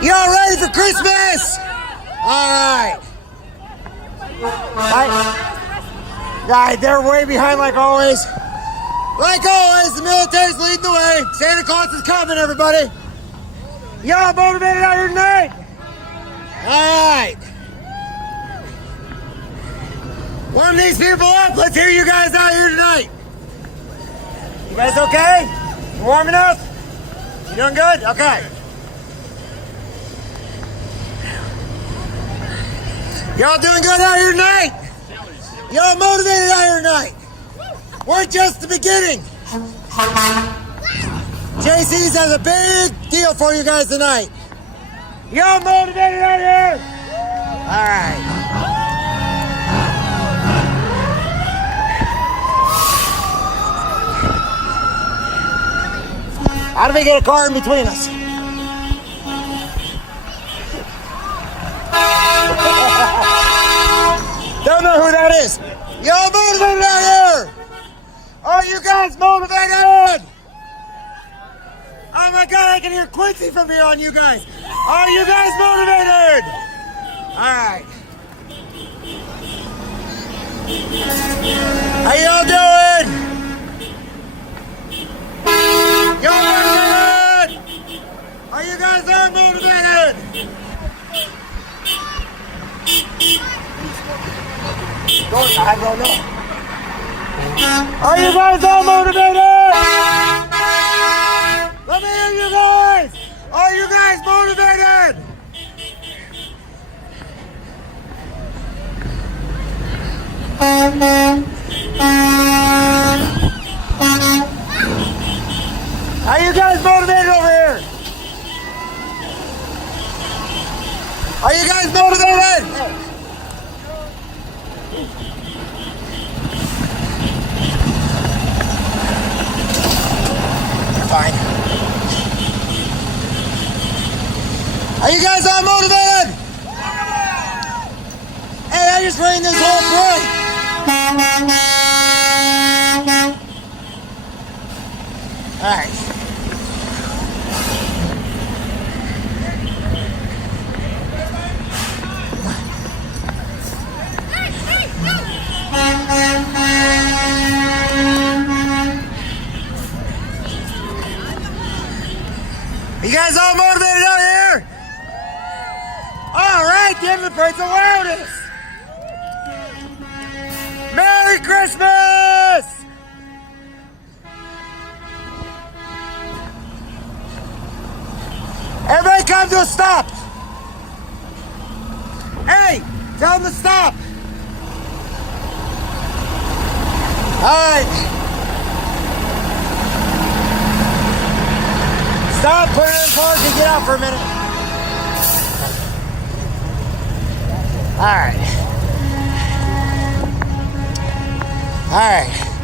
Y'all ready for Christmas? Alright. Alright, they're way behind like always. Like always, the military's leading the way. Santa Claus is coming, everybody. Y'all motivated out here tonight? Alright. Warm these people up. Let's hear you guys out here tonight. You guys okay? You warm enough? You doing good? Okay. Y'all doing good out here tonight? Y'all motivated out here tonight? We're just the beginning. JC's has a big deal for you guys tonight. Y'all motivated out here? All right. How do we get a car in between us? Don't know who that is. Y'all motivated out here? Are you guys motivated? Oh my God, I can hear Quincy from here on you guys. Are you guys motivated? All right. How y'all doing? Y'all motivated? Are you guys all motivated? I don't know. Are you guys all motivated? Let me hear you guys. Are you guys motivated? Are you guys motivated over here? Are you guys motivated? Fine. Are you guys all motivated? Hey, I just ran this whole parade. All right. You guys all motivated out here? All right, give the praise the loudest. Merry Christmas! Everybody come to a stop. Hey, tell them to stop. All right. Stop, put it in park and get out for a minute. All right. All right.